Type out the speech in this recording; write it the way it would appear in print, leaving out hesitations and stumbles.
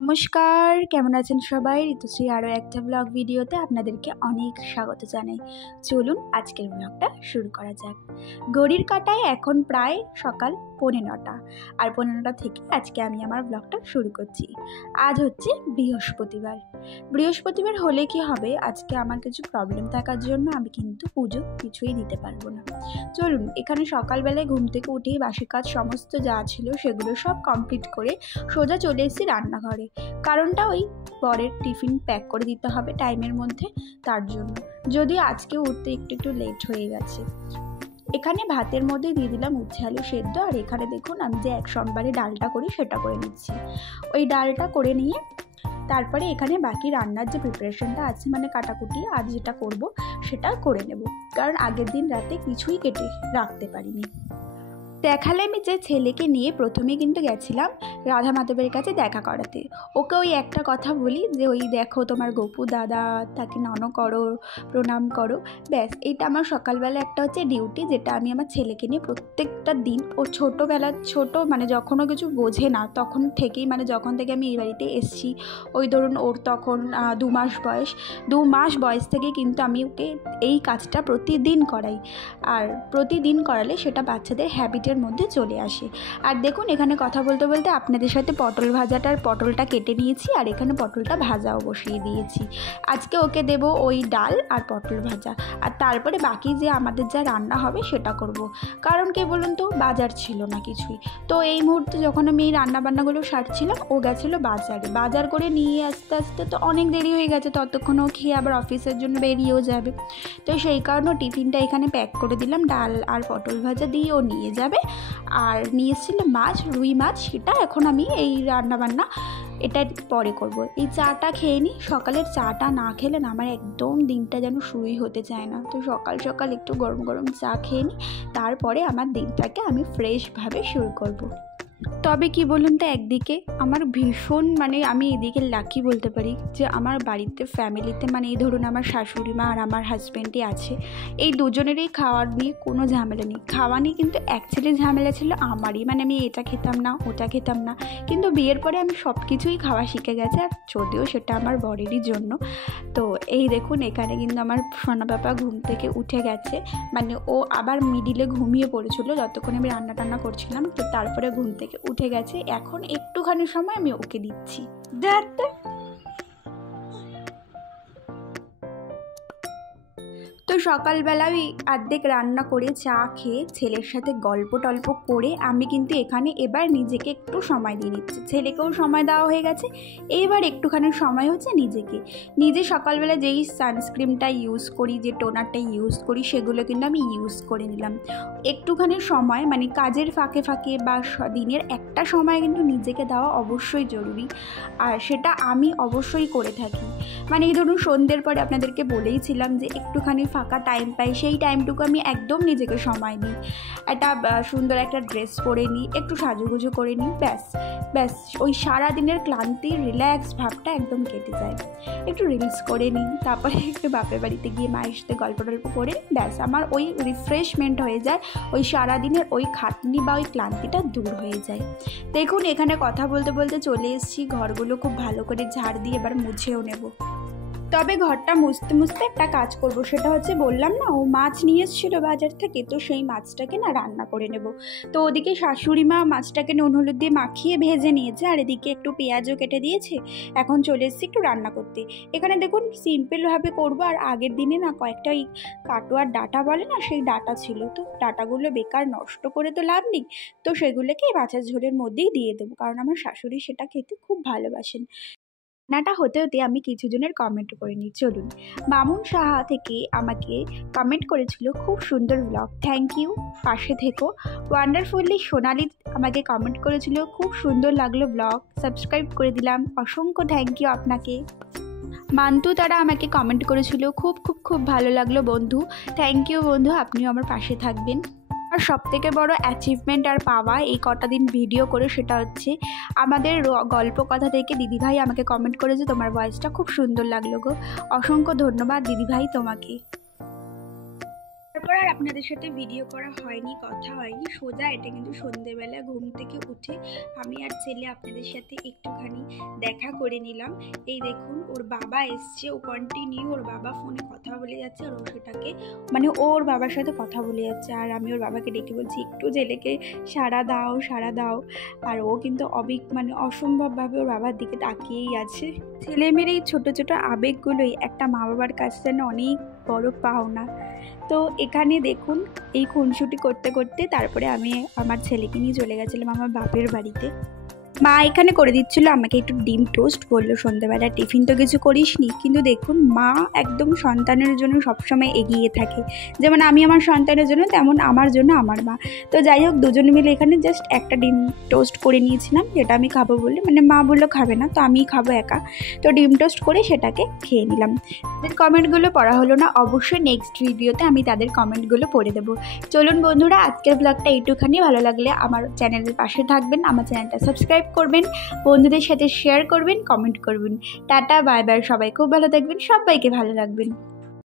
নমস্কার, কেমন আছেন সবাই? ঋতুশ্রী আরও একটা ব্লগ ভিডিওতে আপনাদেরকে অনেক স্বাগত জানাই। চলুন আজকের ব্লগটা শুরু করা যাক। ঘড়ির কাঁটায় এখন প্রায় সকাল 9:15 আর 9:15 থেকে আজকে আমি আমার ব্লগটা শুরু করছি। আজ হচ্ছে বৃহস্পতিবার হলে কি হবে, আজকে আমার কিছু প্রবলেম থাকার জন্য আমি কিন্তু পুজো কিছুই দিতে পারবো না। চলুন, এখানে সকালবেলায় ঘুম থেকে উঠেই বাসি কাজ সমস্ত যা ছিল সেগুলো সব কমপ্লিট করে সোজা চলে এসেছি রান্নাঘরে। কারণটা ওই বরের টিফিন প্যাক করে দিতে হবে টাইমের মধ্যে, তার জন্য। যদিও আজকে উঠতে একটু লেট হয়ে গেছে। এখানে ভাতের মধ্যে দিয়ে দিলাম উচ্ছে আলু সেদ্ধ, আর এখানে দেখুন আমি যে এক সোমবারে ডালটা করি সেটা করে নিচ্ছি। ওই ডালটা করে নিয়ে তারপরে এখানে বাকি রান্নার যে প্রিপারেশনটা আছে, মানে কাটাকুটি আজ যেটা করব সেটা করে নেব, কারণ আগের দিন রাতে কিছুই কেটে রাখতে পারিনি। দেখালে আমি যে ছেলেকে নিয়ে প্রথমে কিন্তু গেছিলাম রাধা মাধবের কাছে দেখা করাতে। ওকে ওই একটা কথা বলি যে ওই দেখো তোমার গপু দাদা, তাকে নন করো, প্রণাম করো, ব্যাস। এইটা আমার সকালবেলা একটা হচ্ছে ডিউটি, যেটা আমি আমার ছেলেকে নিয়ে প্রত্যেকটা দিন। ও ছোট মানে যখনও কিছু বোঝে না তখন থেকেই, মানে যখন থেকে আমি এই বাড়িতে এসেছি, ওই ধরুন ওর তখন 2 মাস বয়স থেকে কিন্তু আমি ওকে এই কাজটা প্রতিদিন করাই। আর প্রতিদিন করালে সেটা বাচ্চাদের হ্যাবিটের মধ্যে চলে আসে। আর দেখুন এখানে কথা বলতে বলতে আপনাদের সাথে পটলটা কেটে নিয়েছি, আর এখানে পটলটা ভাজাও বসিয়ে দিয়েছি। আজকে ওকে দেব ওই ডাল আর পটল ভাজা, আর তারপরে বাকি যে আমাদের যা রান্না হবে সেটা করব। কারণ কি বলুন তো, বাজার ছিল না কিছুই। তো এই মুহূর্তে যখন আমি এই রান্নাবান্নাগুলো সারছিলাম, ও গেছিলো বাজার করে নিয়ে আসতে আসতে তো অনেক দেরি হয়ে গেছে। ততক্ষণ ও খেয়ে আবার অফিসের জন্য বেরিয়েও যাবে। তো সেই কারণে টিফিনটা এখানে প্যাক করে দিলাম, ডাল আর পটল ভাজা দিয়ে ও নিয়ে যাবে। আর নিয়ে এসেছিল রুই মাছ, সেটা এখন আমি এই রান্নাবান্না এটা পরে করব। এই চাটা খেয়ে নিই। সকালের চাটা না খেলে না আমার একদম দিনটা যেন শুরুই হতে চায় না। তো সকাল সকাল একটু গরম গরম চা খেয়ে নিই, তারপরে আমার দিনটাকে আমি ফ্রেশভাবে শুরু করব। তবে কি বলুন তো, একদিকে আমার ভীষণ, মানে আমি এদিকে লাকি বলতে পারি যে আমার বাড়িতে ফ্যামিলিতে, মানে এই ধরুন আমার শাশুড়ি মা আর আমার হাজব্যান্ডই আছে। এই দুজনেরই খাওয়ার নিয়ে কোনো ঝামেলা নেই। খাওয়া নিয়ে কিন্তু অ্যাকচুয়ালি ঝামেলা ছিল আমারই, মানে আমি এটা খেতাম না ওটা খেতাম না। কিন্তু বিয়ের পরে আমি সব কিছুই খাওয়া শিখে গেছি, আর যদিও সেটা আমার বরেরই জন্য। তো এই দেখুন এখানে কিন্তু আমার সোনা বাবা ঘুম থেকে উঠে গেছে, মানে ও আবার মিডিলে ঘুমিয়ে পড়েছিল যতক্ষণ আমি রান্না করছিলাম। তো তারপরে ঘুম থেকে উঠে গেছে। এখন একটুখানি সময় আমি ওকে দিচ্ছি। তো সকালবেলা ওই অর্ধেক রান্না করে চা খেয়ে ছেলের সাথে গল্প টল্প করে আমি কিন্তু এখানে এবার নিজেকে একটু সময় দিয়ে নিচ্ছি। ছেলেকেও সময় দেওয়া হয়ে গেছে, এইবার একটুখানি সময় হচ্ছে নিজে সকালবেলা যেই সানস্ক্রিনটা ইউজ করি, যে টোনারটা ইউজ করি, সেগুলো কিন্তু আমি ইউজ করে নিলাম। একটুখানি সময়, মানে কাজের ফাঁকে ফাঁকে বা দিনের একটা সময় কিন্তু নিজেকে দেওয়া অবশ্যই জরুরি, আর সেটা আমি অবশ্যই করে থাকি। মানে এই ধরুন সন্ধ্যের পরে আপনাদেরকে বলেইছিলাম যে একটুখানি ফাঁকা টাইম পাই, সেই টাইমটুকু আমি একদম নিজেকে সময় দিই। একটা সুন্দর একটা ড্রেস পরে নিই, একটু সাজুগুজু করে নিই, ব্যাস ওই সারাদিনের ক্লান্তি রিল্যাক্স ভাবটা একদম কেটে যায়। একটু রিলস করে নিই, তারপরে একটু বাপের বাড়িতে গিয়ে মায়ের সাথে গল্প টল্প করে ব্যাস আমার ওই রিফ্রেশমেন্ট হয়ে যায়। ওই সারাদিনের ওই খাটনি বা ওই ক্লান্তিটা দূর হয়ে যায়। দেখুন এখানে কথা বলতে বলতে চলে এসেছি, ঘরগুলো খুব ভালো করে ঝাড় দিয়ে এবার মুছেও নেব। তবে ঘরটা মুছতে একটা কাজ করব, সেটা হচ্ছে বললাম না ও মাছ নিয়ে এসেছিল বাজার থেকে, তো সেই মাছটাকে না রান্না করে নেব। তো ওদিকে শাশুড়ি মা মাছটাকে নুন হলুদ দিয়ে মাখিয়ে ভেজে নিয়েছে, আর এদিকে একটু পেঁয়াজও কেটে দিয়েছে। এখন চলে এসেছি একটু রান্না করতে। এখানে দেখুন সিম্পলভাবে করব, আর আগের দিনে না কয়েকটা ওই কাটোয়ার ডাঁটা বলে না, সেই ডাঁটা ছিল। তো ডাঁটাগুলো বেকার নষ্ট করে তো লাভ নেই, তো সেগুলোকে মাছের ঝোলের মধ্যেই দিয়ে দেবো, কারণ আমার শাশুড়ি সেটা খেতে খুব ভালোবাসেন। রান্নাটা হতে হতে আমি কিছু জনের কমেন্ট করে নিই। চলুন, মামুন সাহা থেকে আমাকে কমেন্ট করেছিল, খুব সুন্দর ব্লগ, থ্যাংক ইউ, পাশে থেকো। ওয়ান্ডারফুলি সোনালি আমাকে কমেন্ট করেছিল, খুব সুন্দর লাগলো ব্লগ, সাবস্ক্রাইব করে দিলাম, অসংখ্য থ্যাংক ইউ আপনাকে। মান্তু তারা আমাকে কমেন্ট করেছিল, খুব খুব খুব ভালো লাগলো বন্ধু, থ্যাংক ইউ বন্ধু, আপনিও আমার পাশে থাকবেন। আর সবথেকে বড় অ্যাচিভমেন্ট আর পাওয়া এই কটা দিন ভিডিও করে, সেটা হচ্ছে আমাদের গল্প কথা থেকে দিদিভাই আমাকে কমেন্ট করেছে, তোমার ভয়েসটা খুব সুন্দর লাগলো গো, অসংখ্য ধন্যবাদ দিদিভাই তোমাকে। তারপর আর আপনাদের সাথে ভিডিও করা হয়নি, কথা হয়নি। সোজা এটা কিন্তু সন্ধেবেলা ঘুম থেকে উঠে আমি আর ছেলে আপনাদের সাথে একটুখানি দেখা করে নিলাম। এই দেখুন ওর বাবা এসছে, ও কন্টিনিউ ওর বাবা ফোনে কথা বলে যাচ্ছে, আর ও সেটাকে মানে ওর বাবার সাথে কথা বলে যাচ্ছে, আর আমি ওর বাবাকে ডেকে বলছি একটু ছেলেকে সাড়া দাও সাড়া দাও। আর ও কিন্তু মানে অসম্ভবভাবে ওর বাবার দিকে তাকিয়েই আছে। ছেলে মেয়ের এই ছোটো ছোটো আবেগগুলোই একটা মা বাবার কাছে যেন অনেক বড় পাওনা। তো এখানে দেখুন এই খুনসুটি করতে করতে তারপরে আমি আমার ছেলেকে নিয়ে চলে গেছিলাম আমার বাপের বাড়িতে। মা এখানে করে দিচ্ছিল আমাকে একটু ডিম টোস্ট, বললো সন্ধ্যাবেলা টিফিন তো কিছু করিসনি। কিন্তু দেখুন মা একদম সন্তানের জন্য সবসময় এগিয়ে থাকে, যেমন আমি আমার সন্তানের জন্য তেমন আমার জন্য আমার মা। তো যাই হোক দুজনে মিলে এখানে জাস্ট একটা ডিম টোস্ট করে নিয়েছিলাম, যেটা আমি খাবো বলে, মানে মা বললো খাবে না, তো আমিই খাবো একা। তো ডিম টোস্ট করে সেটাকে খেয়ে নিলাম। তাদের কমেন্টগুলো পড়া হলো না, অবশ্যই নেক্সট ভিডিওতে আমি তাদের কমেন্টগুলো পড়ে দেবো। চলুন বন্ধুরা, আজকের ব্লগটা এইটুখানি। ভালো লাগলে আমার চ্যানেলের পাশে থাকবেন, আমার চ্যানেলটা সাবস্ক্রাইব করবেন, বন্ধুদের সাথে শেয়ার করবেন, কমেন্ট করবেন। টাটা বাই বাই, সবাই খুব ভালো থাকবেন, সবাইকে ভালো রাখবেন।